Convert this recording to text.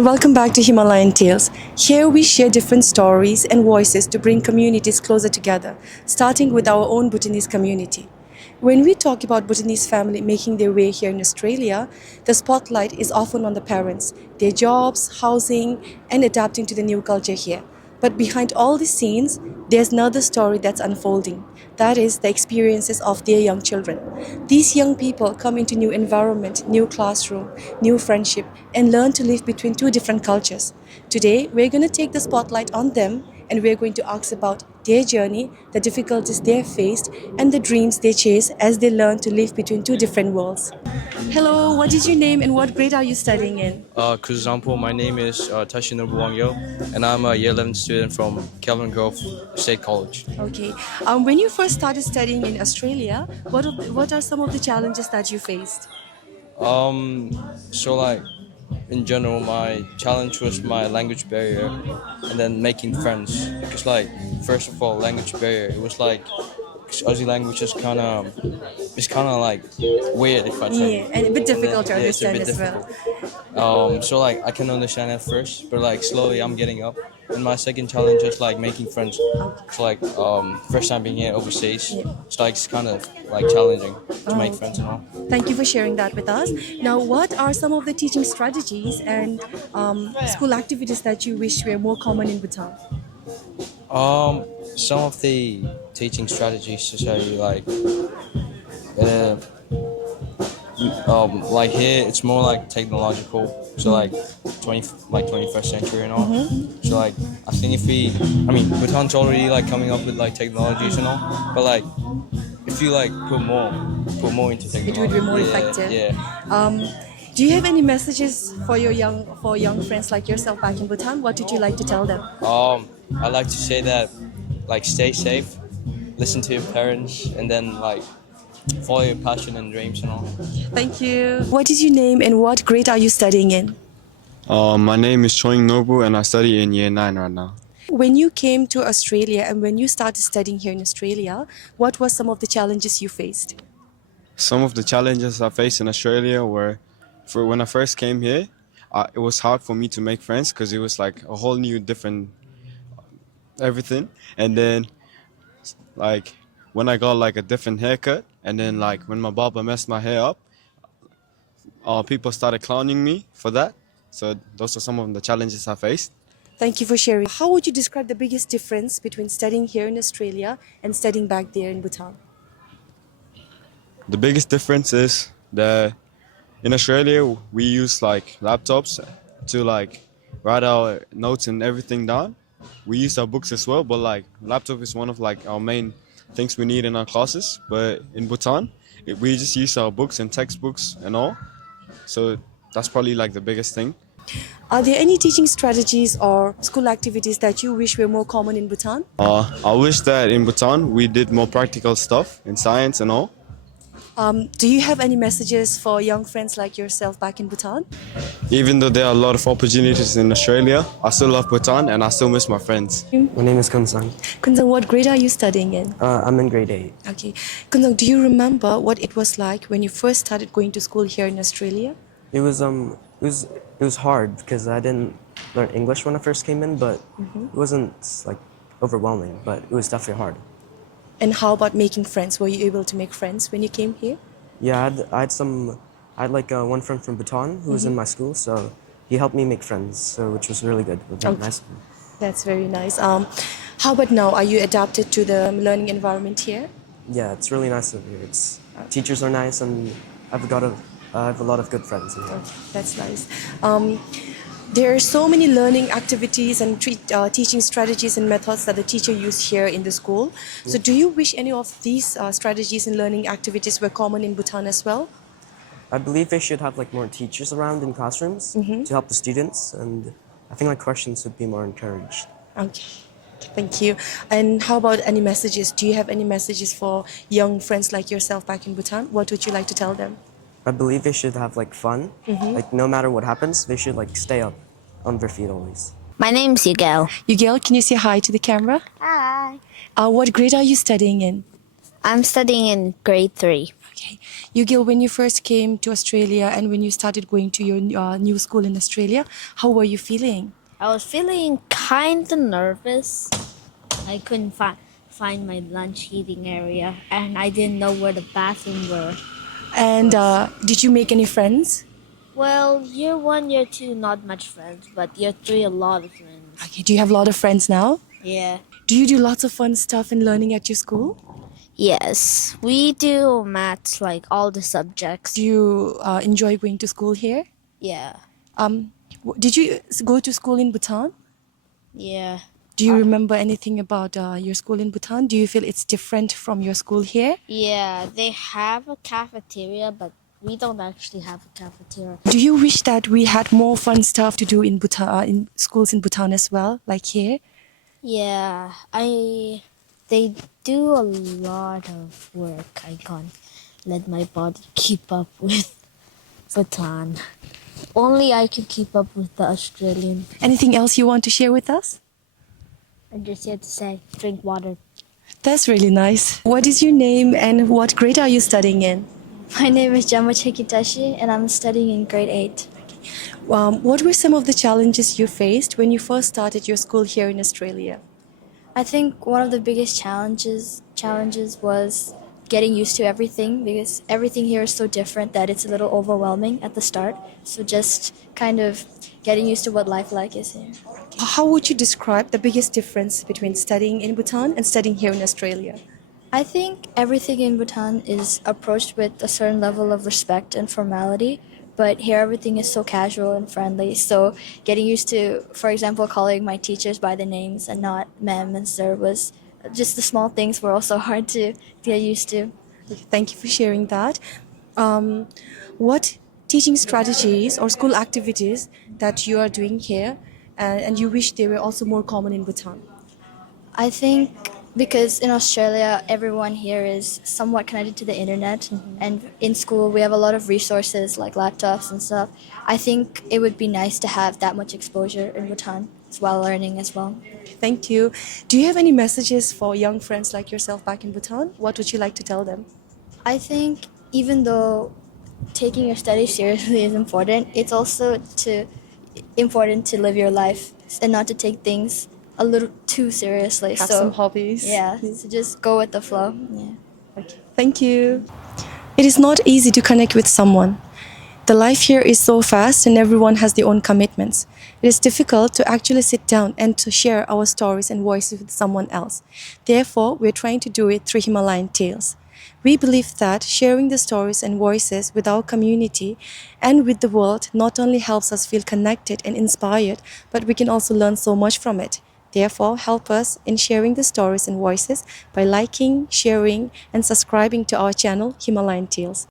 Welcome back to Himalayan Tales. Here we share different stories and voices to bring communities closer together, starting with our own Bhutanese community. When we talk about Bhutanese family making their way here in Australia, the spotlight is often on the parents, their jobs, housing, and adapting to the new culture here. But behind all these scenes, there's another story that's unfolding. That is the experiences of their young children. These young people come into new environment, new classroom, new friendship, and learn to live between two different cultures. Today, we're going to take the spotlight on them and we're going to ask about their journey, the difficulties they have faced, and the dreams they chase as they learn to live between two different worlds. Hello, what is your name and what grade are you studying in? For example, my name is Tashinobu Wangyo, and I'm a year 11 student from Kelvin Grove State College. Okay. When you first started studying in Australia, what are some of the challenges that you faced? So like in general, my challenge was my language barrier, and then making friends. Because like first of all, language barrier. It was like 'cause Aussie language is kind of like weird if I tell you. Yeah, and a bit difficult to Yeah, it's a understand bit as well. difficult. So like I can understand at first, but like slowly I'm getting up. And my second challenge is like making friends. So like first time being here overseas, Yeah. so like it's kind of like challenging to make Oh, friends and all. thank you for sharing that with us. Now, what are some of the teaching strategies and school activities that you wish were more common in Bhutan? Some of the teaching strategies to say uh, like here it's more like technological, so like 21st century and all. So like I think Bhutan's already like coming up with like technologies and all, but like if you like put more into It technology, would be more yeah, effective. yeah. Do you have any messages for your young friends like yourself back in Bhutan? What would you like to tell them? I like to say that like stay safe, listen to your parents, and then like follow your passion and dreams and all. Thank you. What is your name and what grade are you studying in? My name is Choing Nobu and I study in year 9 right now. When you came to Australia and when you started studying here in Australia, what were some of the challenges you faced? Some of the challenges I faced in Australia were, for when I first came here, it was hard for me to make friends because it was like a whole new different everything. And then like when I got like a different haircut and then like when my barber messed my hair up, people started clowning me for that. So those are some of the challenges I faced. Thank you for sharing. How would you describe the biggest difference between studying here in Australia and studying back there in Bhutan? The biggest difference is that in Australia we use like laptops to like write our notes and everything down. We use our books as well, but like laptop is one of like our main things we need in our classes. But in Bhutan, we just use our books and textbooks and all. So that's probably like the biggest thing. Are there any teaching strategies or school activities that you wish were more common in Bhutan? I wish that in Bhutan we did more practical stuff in science and all. Do you have any messages for young friends like yourself back in Bhutan? Even though there are a lot of opportunities in Australia, I still love Bhutan and I still miss my friends. My name is Kunsang. Kunzang, what grade are you studying in? I'm in grade 8. Okay. Kunzang, do you remember what it was like when you first started going to school here in Australia? It was hard because I didn't learn English when I first came in, but it wasn't like overwhelming, but it was definitely hard. And how about making friends? Were you able to make friends when you came here? Yeah, I had like one friend from Bhutan who was in my school, so he helped me make friends, so which was really good. It was Okay. nice. That's very nice. How about now? Are you adapted to the learning environment here? Yeah, it's really nice over here. Teachers are nice, and I have a lot of good friends in here. That's nice. There are so many learning activities and teaching strategies and methods that the teacher used here in the school. So do you wish any of these strategies and learning activities were common in Bhutan as well? I believe they should have like more teachers around in classrooms to help the students, and I think like questions would be more encouraged. Okay. Thank you. And how about any messages? Do you have any messages for young friends like yourself back in Bhutan? What would you like to tell them? I believe they should have like fun. Like no matter what happens, they should like stay up on their feet always. My name's Yugel. Yugel, can you say hi to the camera? Hi. What grade are you studying in? I'm studying in grade 3. Okay. Yugil, when you first came to Australia and when you started going to your new school in Australia, how were you feeling? I was feeling kind of nervous. I couldn't find my lunch eating area, and I didn't know where the bathroom were. And did you make any friends? Well, year one, year two, not much friends, but year three, a lot of friends. Okay. Do you have a lot of friends now? Yeah. Do you do lots of fun stuff in learning at your school? Yes, we do maths like all the subjects. Do you enjoy going to school here? Yeah. Did you go to school in Bhutan? Yeah. Do you remember anything about your school in Bhutan? Do you feel it's different from your school here? Yeah, they have a cafeteria, but we don't actually have a cafeteria. Do you wish that we had more fun stuff to do in Bhutan, in schools in Bhutan as well, like here? Yeah, they do a lot of work. I can't let my body keep up with Bhutan. Only I can keep up with the Australian. Anything else you want to share with us? I'm just here to say, drink water. That's really nice. What is your name and what grade are you studying in? My name is Jamachi Kitashi and I'm studying in grade 8. What were some of the challenges you faced when you first started your school here in Australia? I think one of the biggest challenges was getting used to everything because everything here is so different that it's a little overwhelming at the start. So just kind of getting used to what life like is here. How would you describe the biggest difference between studying in Bhutan and studying here in Australia? I think everything in Bhutan is approached with a certain level of respect and formality, but here everything is so casual and friendly. So getting used to, for example, calling my teachers by the names and not ma'am and sir was just the small things were also hard to get used to. Thank you for sharing that. Um, what teaching strategies or school activities that you are doing here and you wish they were also more common in Bhutan? I think because in Australia, everyone here is somewhat connected to the internet, and in school, we have a lot of resources like laptops and stuff. I think it would be nice to have that much exposure in Bhutan while learning as well. Thank you. Do you have any messages for young friends like yourself back in Bhutan? What would you like to tell them? I think even though taking your studies seriously is important, it's also important to live your life and not to take things a little too seriously. Have some hobbies. Yeah, so just go with the flow. Yeah. Okay. Thank you. It is not easy to connect with someone. The life here is so fast and everyone has their own commitments. It is difficult to actually sit down and to share our stories and voices with someone else. Therefore, we're trying to do it through Himalayan Tales. We believe that sharing the stories and voices with our community and with the world not only helps us feel connected and inspired, but we can also learn so much from it. Therefore, help us in sharing the stories and voices by liking, sharing, and subscribing to our channel, Himalayan Tales.